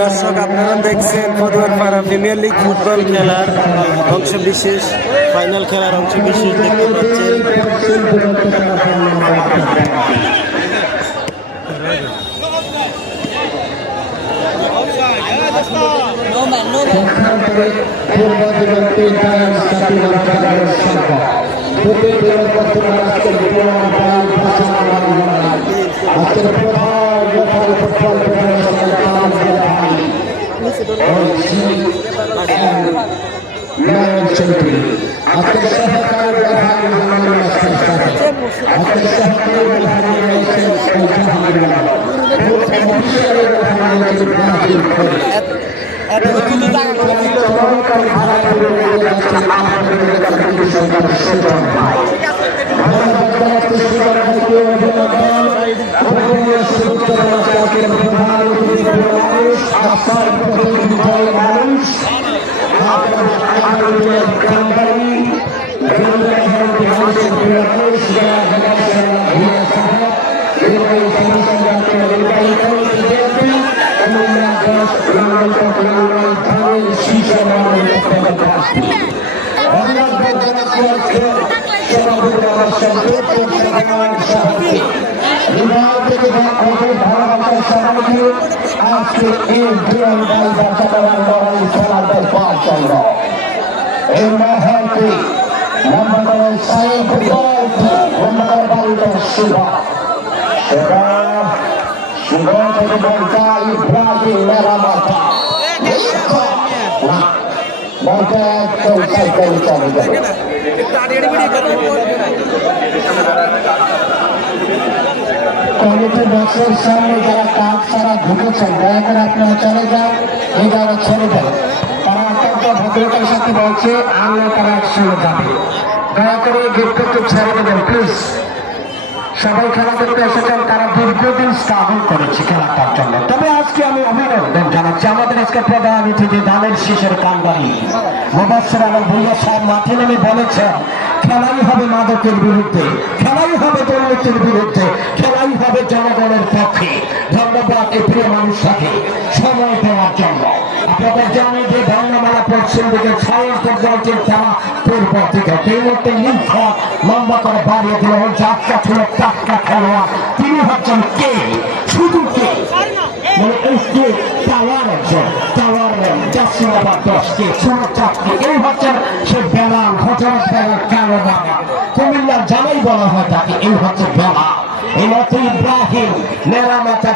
দর্শক আপনারা দেখছেন পটুয়ারপাড়া প্রিমিয়ার লিগ ফুটবল খেলার অংশ বিশেষ, ফাইনাল খেলার অংশ বিশেষ দেখতে পাচ্ছেন। কমিটি বক্সের সামনে যারা কাজ ছাড়া ঢুকেছেন দয়া করে আপনারা চলে যান, এই যারা ছেড়ে দেন। তারা অত্যন্ত ভদ্রতার সাথে বলছে আমরা তারা একসঙ্গে যাবে। দয়া করে গেটটা একটু ছেড়ে দেবেন প্লিজ। সবাই খেলা দেখতে এসেছেন, তারা দীর্ঘদিন স্ট্রাগল করেছে খেলাটার জন্য। তবে আজকে আমি অভিনন্দন জানাচ্ছি আমাদের আজকে প্রধান অতিথি দানের শীষের কান্ডারি মুবাশশির আলম ভুইয়া সাহেব মাঠে নেমে বলেছেন খেলাই হবে মাদকের বিরুদ্ধে, খেলাই হবে দুর্নীতির বিরুদ্ধে, খেলাই হবে জনগণের পক্ষে। ধন্যবাদ এই প্রিয় মানুষটাকে সময় দেওয়ার জন্য। আপনাদের জানেন যে ধর্মমালা পশ্চিম দিকে ছায়া দলটির খেলা পূর্ব দিকে এই মুহূর্তে লিঙ্কা লম্বা করে বাড়িয়ে দিল যাত্রা ছিল টাটকা খেলোয়াড়। তিনি হচ্ছেন কে, শুধু কে টাওয়ার একজন টাওয়ার জাসিরাবাদ 10কে ছোট চাকরি। এই হচ্ছেন সে বেলা ঘটনার বেলা কালো বাবা কুমিল্লার জানাই বলা হয় তাকে। এই হচ্ছে বেলা, এই মতো ইব্রাহিম মেরামাতা